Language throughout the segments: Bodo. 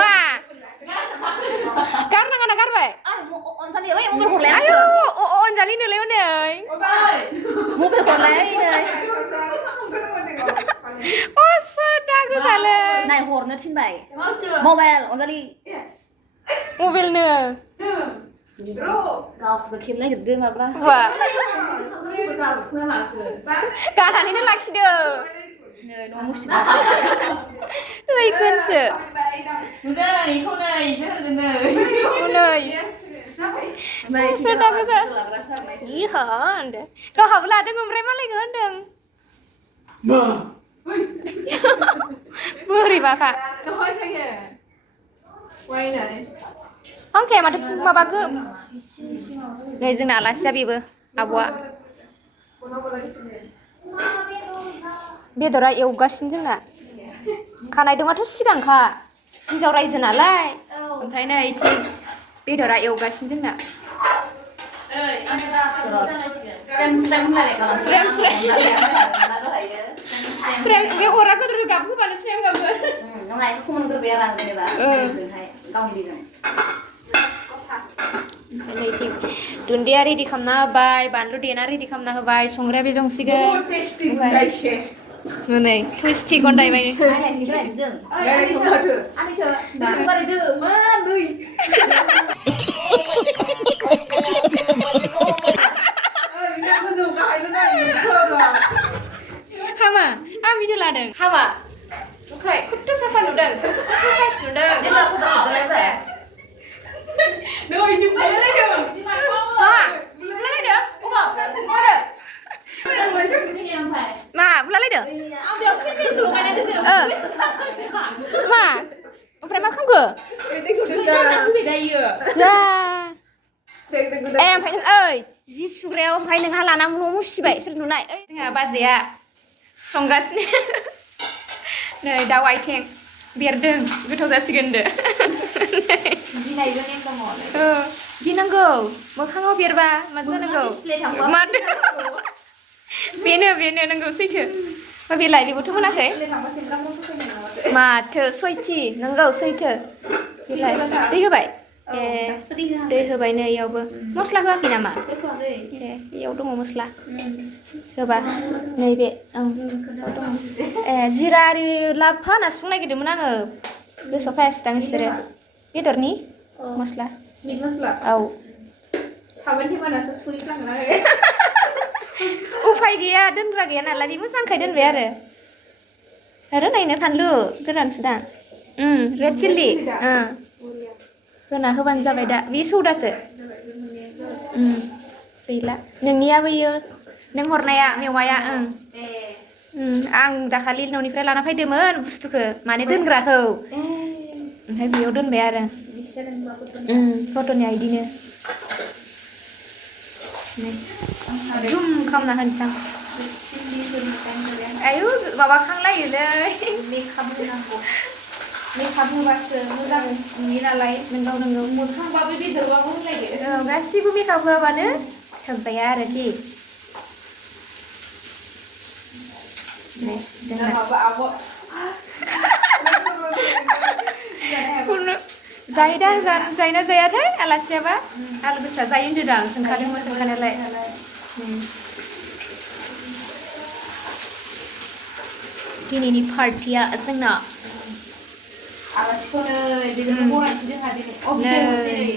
मा गारनाङा ना गारबाय आयौ अनजालि नोलाय हनै मबाइल हरलाय नै असदा गोजालै नाय हरनो थिनबाय मबाइल अनजालि मबाइलनो गावसोर खेबनो नागिरदों माब्ला गानानैनो लाखिदो नै न' मुसिना लैखोनसो नै असदा गोजा इहा होनदो गावहाबो लादों ओमफ्राय मालायखौ होनदों बोरैबाखा आंखाया माथो माबाखो नै जोंना आलासिया बेबो आब'आ बेदरा एवगासिनो जोंना खानाय दंआथ' सिगांखा हिन्जाव रायजो नालाय ओमफ्राय नै इथिं बेदरा एवगासिनो जोंना स्रेम बे अरा गोदोर गाबहोबानो स्रेम गाबगोन नङा बेखौ मोनग्रोबाय आरो आं जेनेबा ओजोंहाय गावनि बेजों नै इथिं दुन्दिया रेडि खालामना होबाय बानलु देना रेडि खालामना होबाय संग्राया बे जंसिगोन नै टेस्टि गन्दायबाय हामा आं भिडिअ लादों हामा ओमफ्राय खथ्थ' साफा नुदों खथ्थ' साइस नुदों मा बुलालायदों मा ओमफ्राय मा खालामखो ओमफ्राय ओइ जि सुग्रायाव ओमफ्राय नोंहा लाना न' मुसिबाय सोर नुनाय जोंहा बाजैया संगासिनो नै दाउ आइथें बेरदों गोथाव जासिगोन होनदो गिनांगौ मोखाङाव बेरबा मा जानांगौ माथो बेनो नोंगौ सैथो बेलाय बेबोथ' मोनाखै माथो सयथि नोंगौ सैथो बेलाय दै होबाय दै होबाय नै इयावबो मस्ला होआखै नामा दे इयाव दङ मस्ला होबा नैबे दङ जिरा आरि लाफा होना सुफुंनो नागिरदोंमोन आङो गोसोआव फैयासैदां बिसोरो बेदरनि मस्ला औ उफाय गैया दोनग्रा गैया नालाय बे मोजांखाय दोनबाय आरो नायनो फानलु गोरानसो दां रेड चिल्ली होना होबानो जाबाय दा बे सौदासो गैला नोंनिया बैयो नों हरनाया मेवाया आं दाखालि न'निफ्राय लाना फैदोंमोन बुस्थुखौ माने दोनग्राखौ ओमफ्राय बेयाव दोनबाय आरो फट'निया इदिनो जुम खालामना होनोसै आं आयु माबाखांलायोलै मेकआप होनांगौ मेकआप होबासो मोजां नुयो नालाय नोंगौ मोखांबाबो बेदरबाबो होलायदो गासिबो मेकआप होआबानो थोजाया आरोखि जायोदा जायोना जायाथाय आलासियाबा आलु गोसा जायो होनदों आं सोंखादोंमोन सोंखानायालाय दिनैनि पार्टिया जोंना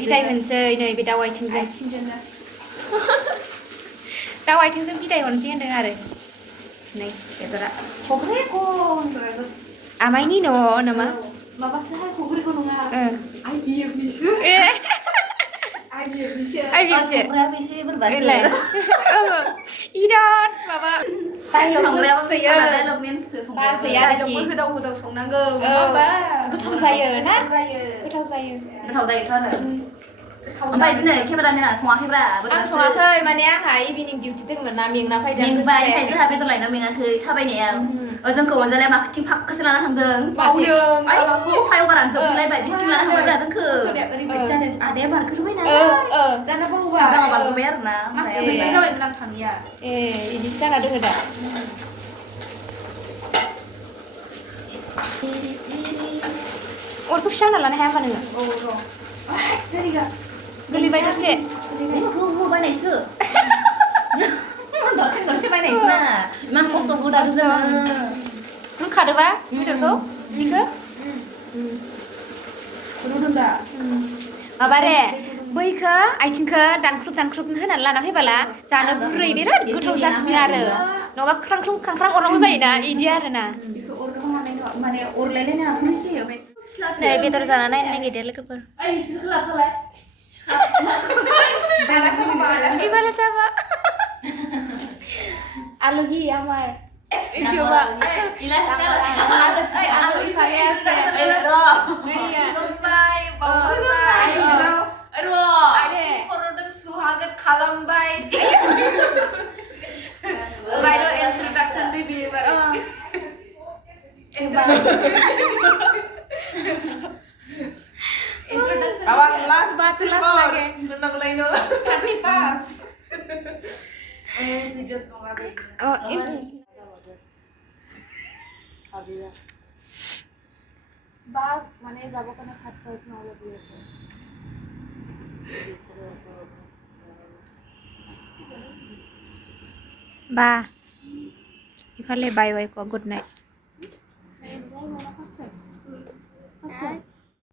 बिदाय होनोसै नै बे दाउ आइथिंजों बिदाय हरनोसै होनदों आरो नै बेदरा आमाइनि न' नामा माबासोहाय खग्रिखौ नङा आइबिएफनिसो इराद माबा होदाव संनांगौ गोथाव जायो ना गोथाव जायोथ' आरो ओमफ्राय दिनै केमेरामेना सङाखैब्रा आं सङाखै माने आंहा इभिनिं डिउटि दंमोन ना मेंना फैदों मेंबाय जोंहा बेदर लायनायाव मेङाखै थाबायनायाव जोंखौ अनजालिया मार्केटिं फाक्कासो लाना थांदों फ्लाइअभारानो जोबहैलायबाय बिथिं लाना थांबायब्रा जोंखौ ओरैबायदि जादों आदाया बारग्रोबाय नालाय दाना बावबाय सिगाङाव बारग्रोबाय आरो ना मास मोननै जाबायमोन आं थाङिया बिदिसो जाना दोङो दा अरखौ फिसा लानो हाया होनबा नोङो औ र' दैगा गोलैबाय दसे बायनायसो दरसे बायनायसो ना इमान खस्थ' गोदादो जोङो होखादोबा बेदरखौ बेखौ रुदों दा माबा रे बैखौ आथिंखौ दानख्रुब होनानै लाना फैबाला जानो गुरै बिराद गोथाव जासिनो आरो नङाबा खांख्रां अरनांगौ जायोना इदि आरोना बेखौ अरनो हानाय नङा माने अरलायलायनो हाखौनोसै ओमफ्राय नै बेदर जाना नायनो नागिरदो लोगोफोर ओइ इसोरखौ लाबोलाय इबाला जाबा आलुहि আমার इउट्यूबा आलुहि खाया আছে खुलुमबाय बावबाय हेलौ र' आथिं खर'दों सुहागोन खालामबाय बायद' इन्ट्रडाक्सन दै बिबार introduction awak last lagi nak lain 30 pas video kemarin oh ini sabiya bag mane jabo kana khat paise na hole biye ba ifale bye bye ko good night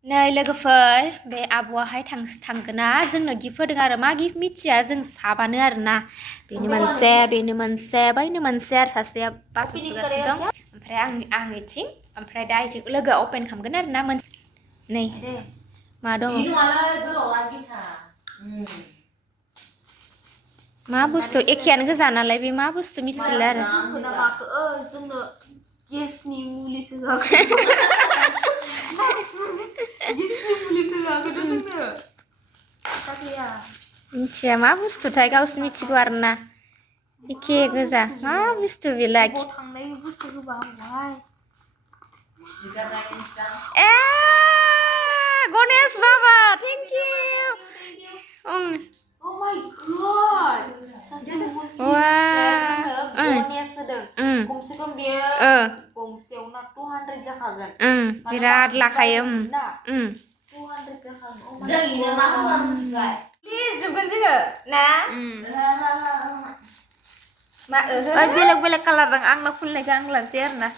नै लोगोफोर बे आब'आहाय थांगोना जोंनो गिफ्ट होदों आरो मा गिफ्ट मिथिया जों साबानो आरोना बेनो मोनसे बैनो मोनसे आरो सासेया बासन सुगासिनो दं ओमफ्राय आं इथिं ओमफ्राय दा इथिं लोगो अपेन खालामगोन आरोना नै मा दङ मा बुस्थु एखेयानो गोजा नालाय बे मा बुस्थु मिथिला आरो जोंनो गेसनि मुलिसो मिथिया मा बुस्थुथाय गावसो मिथिगौ आरोना एखे गोजा मा बुस्थु बेलाय थांनाय बुस्थु होबा हामबाय ए गणेश बाबा thank you Oh my god सासे मुस्लिम गणेश होदों गंसे खम बेयो गंसेयावना 200 जाखागोन बिराद लाखायो 200 जाखागोन जों इनो मा खालामबाय प्लिज जोबगोन जोङो ना मा बेलेग कालार दं आंनो फुलनायखौ आं लानोसै आरोना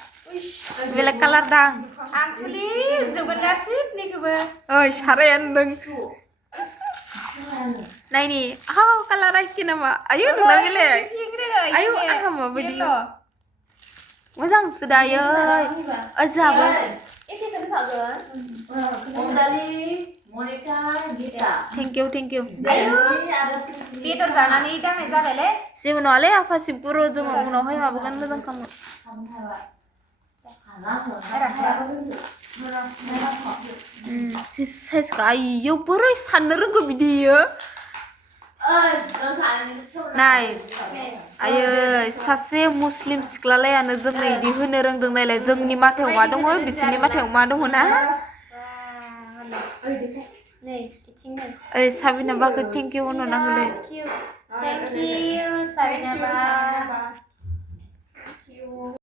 बेलेग कालार दं आं प्लिज जोबगोन गासिबनिखौबो ओइ सारायानो दं नायनि कालार आइखि नामा आयु नोंना बेलेग आयु आंहा माबायदि मोजांसो दायो जोंहाबो थेंक इउ बेदर जानानै दांनाय जाबायलै जेबो नङालै आफा सिबगुरु जोङो उनावहाय माबागोन मोजां खालामो साइजखौ आयौ बोरै साननो रोंगौ बिदियो नाय आयै सासे मुस्लिम सिख्लालायानो जोंनो इदि होनो रोंदों नायलाय जोंनि माथायाव मा दङ बिसोरनि माथायाव मा दङ ना ओइ साबिना बाखौ थेंक इउ होनो नांगौलै थेंक इउ साबिना बा